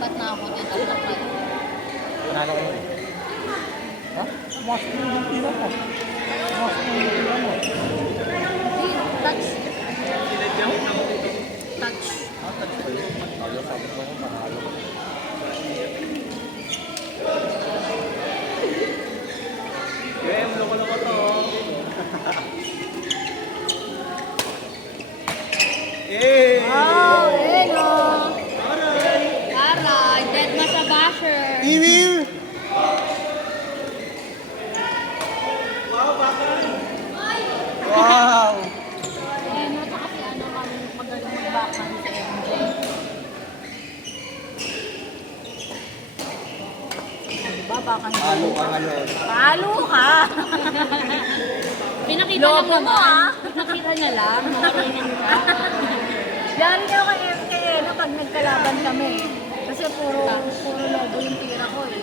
Apat na ako dito. Panalo kayo. Ha? Mas mo yung tira mo. Mas mo yung tira mo. Touch. Touch. Ah, touch ba yun? Ayaw, sabi ko na, panalo ko. Game, loko-loko to. Eh! Oh, eno. Aray, dead ma sa basher. Iwil! Wow! Eno, tsaka si ano kami magaling mag-backhand si MJ. Diba, backhand ko? Halo ka ngayon. Palo ka! Pinakita lang Loko mo, naman. Pinakita niya lang. Marunong ka. Yari niyo kay MKN pag nagkalaban kami. Kasi puro lobo yung tira ko eh.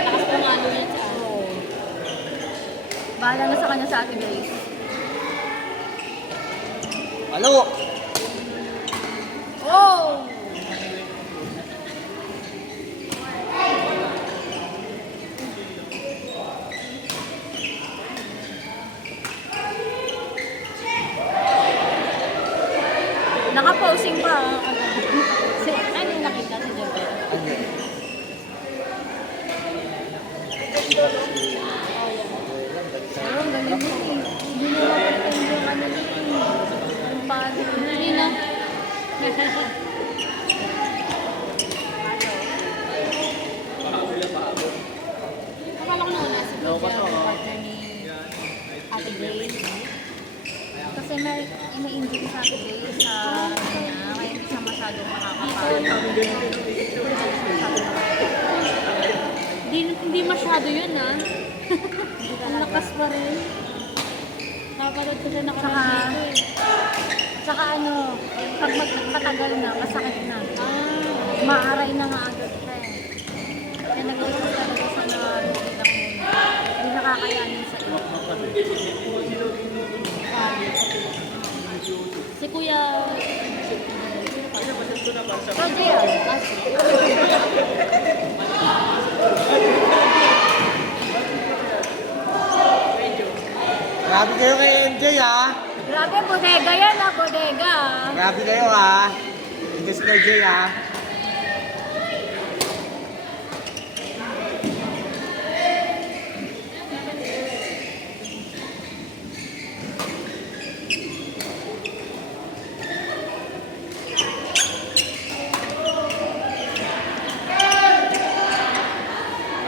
Tapos pangalo niya sa ano. Bahala na sa kanya sa Ate Grace. Halo! Oh! Naka-posing pa. Ano yung nakita si Jebel? Pero ang galing mo eh. Hindi mo mapatend yung ano yun. Yung pali. Hindi na. Akala ko nauna si Jebel, partner ni Ate Grace. Kasi may injury sa Ate Grace sa kanya. Kaya hindi siya masyadong makakapalo. Hindi masyado yun ah. Ang lakas pa rin. Nakapanood ko siya nakaraan dito eh. Tsaka ano, pag magkatagal na, masakit na. Ah. Maaray na nga agad siya eh. Kaya nag-iisip talaga sa nalugit lang muna. Hindi nakakayanin sa iyo. Si Kuya... Pwede yan. Grabe kayo kay MJ ha! Grabe, bodega yan ah, bodega. Grabe kayo ha! Hindi si MJ ha!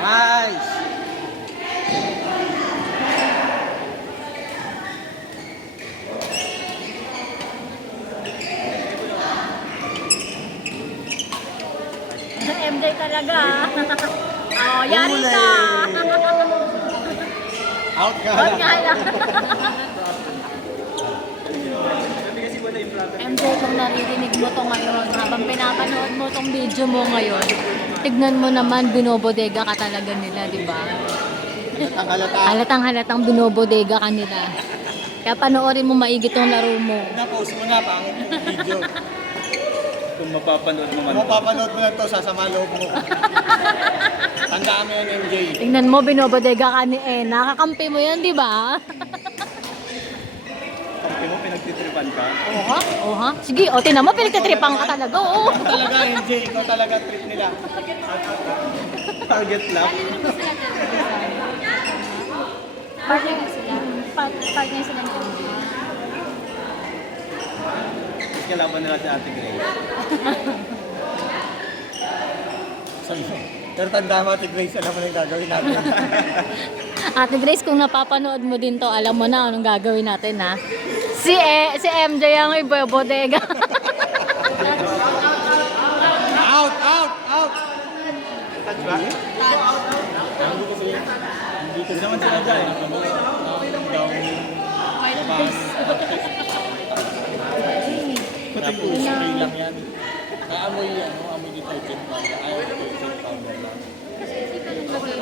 Nice! MJ talaga ah. Oh, yari Huli! ka. Out ka Huwag na! nga lang. MJ, kung naririnig mo to ngayon, habang pinapanood mo tong video mo ngayon, tignan mo naman, binobodega ka talaga nila, di ba? Ang halata! Halatang halatang binobodega ka nila. Kaya panoorin mo maigi tong laro mo. Na-post mo na, pangit yung video. Kung mapapanood mo man. Kung mapapanood mo na to, sasama loob mo. Tandaan mo yun, MJ. Tingnan mo, binobodega ka ni Ena. Kakampi mo yan, di ba? Kampi mo, pinagtitripan ka. Oha, oha. Sige, o, tingnan mo, pinagtitripan ka talaga, oo. Ikaw talaga, MJ. Ikaw talaga trip nila. Target lang. Partner sila. Partner sila ni MJ. Tapos kalaban nila si Ate Grace. Sa'yo. Pero tandaan mo, Ate Grace, alam mo na yung gagawin natin. Ate Grace, kung napapanood mo din to, alam mo na anong gagawin natin, ha? Si MJ ang ibobodega. Out! Out! Out! Touch ba? Hindi naman sila dyan. Tapos spray lang yan. Naamoy yan, amoy detergent powder. Ay, detergent powder lang.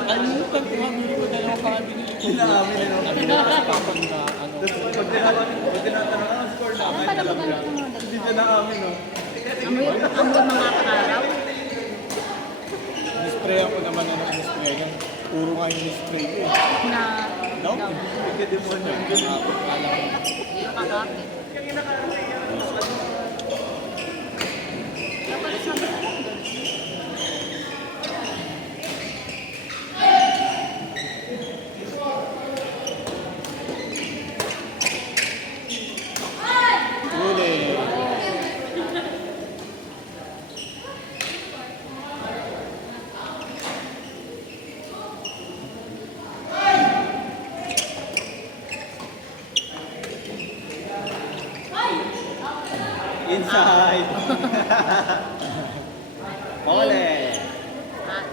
Alimutan ko nga, bili ko dalawang baka binili ko. Inaamin, ano? Sabi na sa papag na, ano. Pag tinatanong ang score namin, alam niya. Hindi siya naamin, no? Amoy mga araw. in-spray ako naman na in-spray yan. Puro nga yung in-spray ko eh. Na, No? Hindi din mo na. yung kakapit. Dapat sabi ko lang doon. Huli. Inside. Ole. Ah,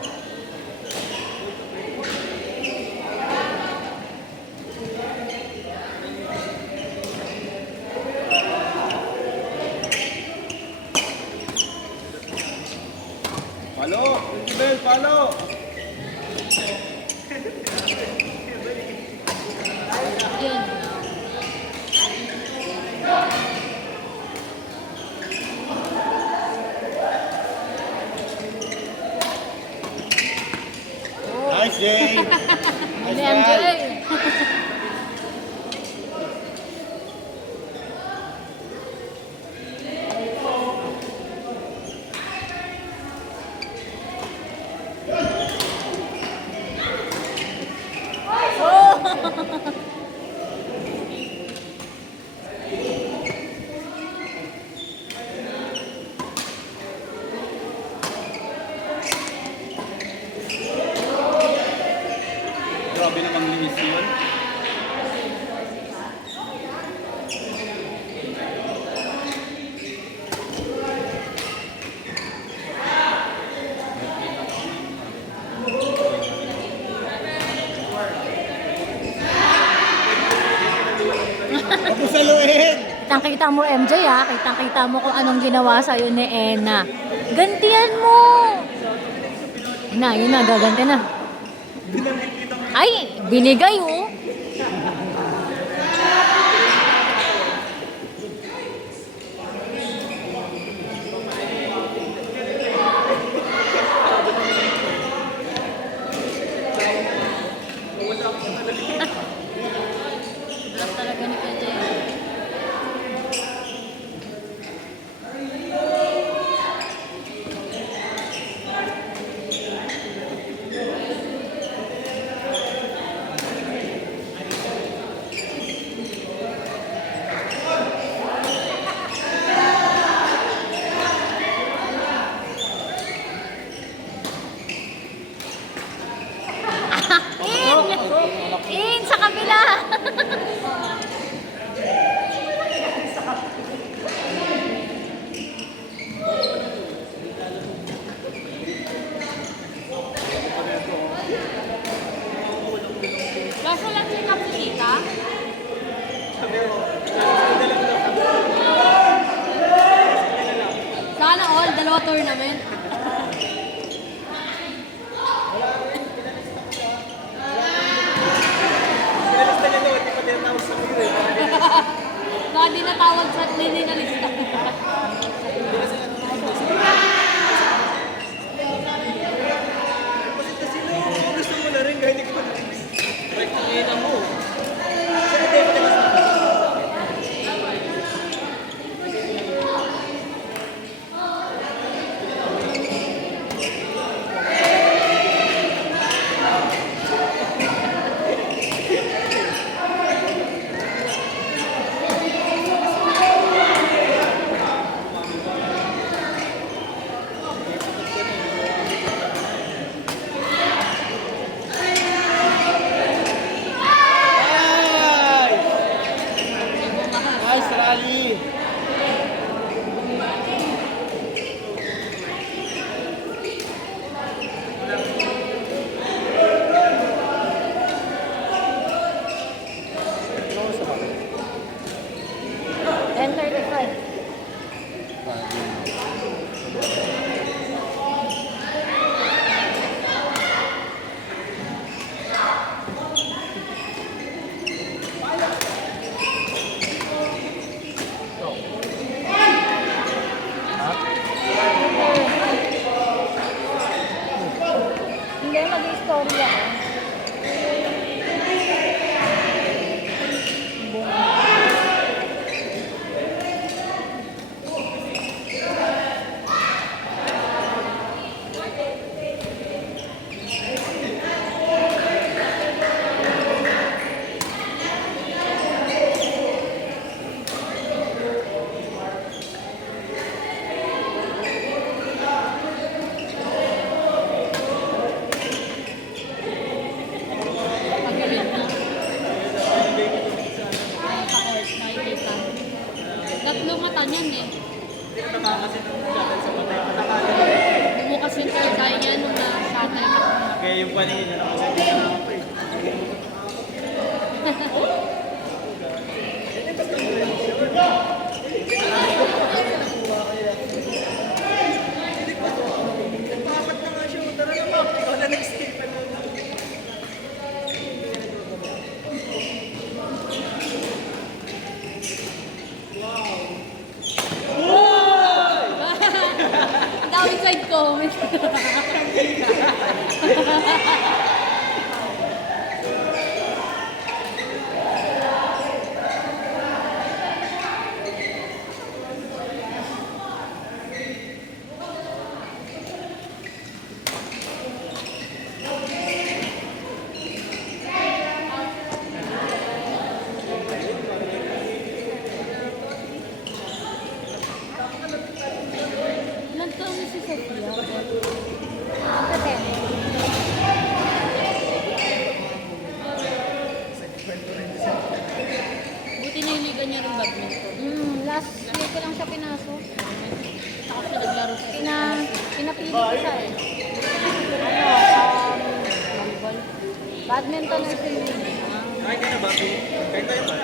Palo. Bel, palo. yun. Nice, Jay. Hindi, Nice MJ. try. Grabe namang linis yun. Huwag mo saluhin. Kitang-kita mo, MJ, ha? Kitang-kita mo kung anong ginawa sa'yo ni Ena. Gantihan mo! Yun na, gaganti na. Ay, binigay, oh. Sarap talaga ni KJ. In sa kabila. Kaso lang si Kapitita. Sana all, dalawa tournament. Baka di natawag sa nininalista. Gusto mo na rin, kahit hindi ko pa narinig. Right, ina mo. yung paningin na nakasali na ako eh. Papat na nga siya. Tara na, Ma'am. Ikaw na next day. Ang daming side comment. Ilan taon na si Sofia? Buti niligan niya rin badminton. Last week ko lang siya pinasok. Saka siya naglaro sa Pinapili ko siya eh. Volleyball. Badminton or swimming. Kain ka na ba? Kain tayo ba?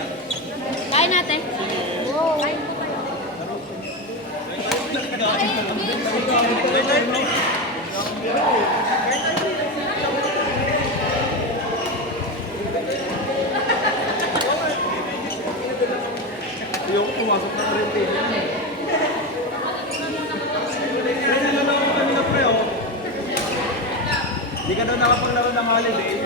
Kain natin. Wow. Kain po tayo. Kain tayo bro. Ayoko pumasok na rin din. Kaya na lang ako kanina pre oh. Hindi ka daw nakapaglaro ng holiday.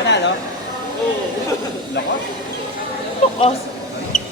Panalo? Oo. Lakas? Lakas?